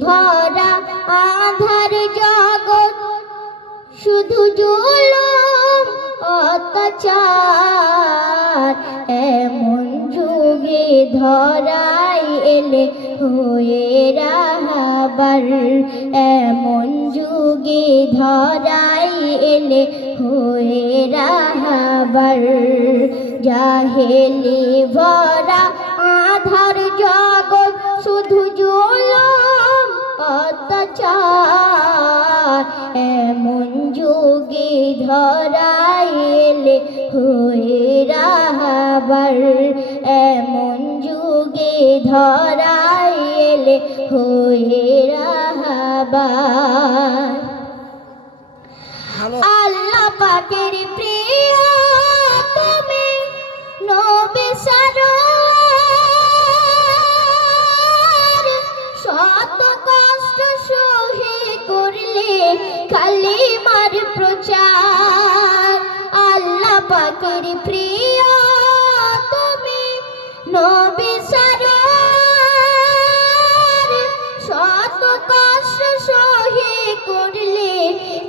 ভরা আধার জগৎ, শুধু জুলুম, অত্যাচার। এমন যুগে ধরাই এলে হয়ে রাহাবার। এমন যুগে ধরাই এলে হয়ে রাহাবার। জাহেলি ভরা আধার জগৎ এলে হয়ে রাহাবার। এমন যুগে ধরাইলে হয়ে রাহাবার।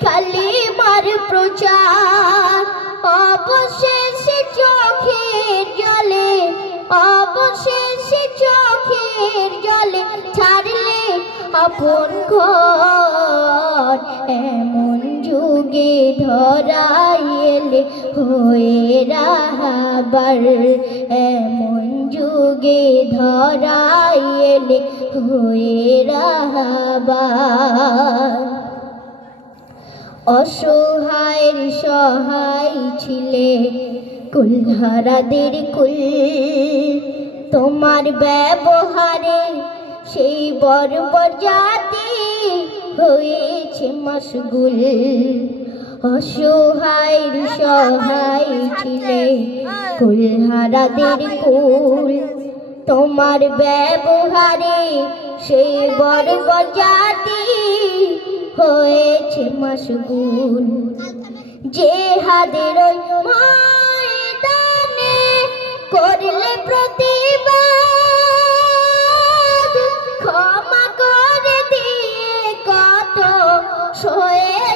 কালিমার প্রচার। অবশেষে চোখের জলে, অবশেষে চোখের জলে ছাড়লে আপন ঘর এমন যুগে ধরাই এলে হয়ে রাহাবার। এমন যুগে ধরাই এলে হয়ে রাহাবার অসহায়ের সহায় ছিলে কুলহারাদের কুল। তোমার ব্যবহারে সেই বর্বর জাতি হয়েছে মশগুল। অসহায়ের সহায় ছিলে কুলহারাদের কুল। তোমার ব্যবহারে সেই বর্বর জাতি হয়েছে মশগুল। যে হাদের ওই ময়দানে করলে প্রতিবাদ, ক্ষমা করে দিয়ে কত সয়েছ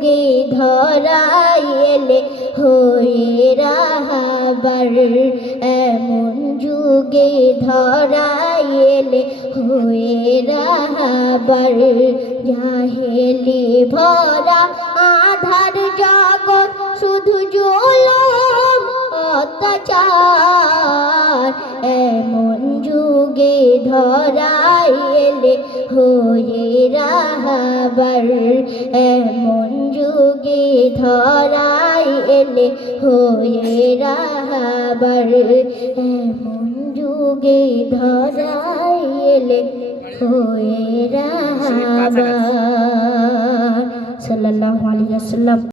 যুগে ধরাই এলে হয়ে রাহাবার। এমন যুগে ধরাই এলে হয়ে রাহাবার। জাহেলি ভরা আধার জগৎ, শুধু জুলুম, অত্যাচার। এমন যুগে ধরাই এলে হয়ে রাহাবার এমন যুগে ধরাই এলে হয়ে রাহাবার এমন যুগে ধরাই এলে হয়ে রাহাবার। সাল্লাল্লাহু আলাইহি ওয়াসাল্লাম।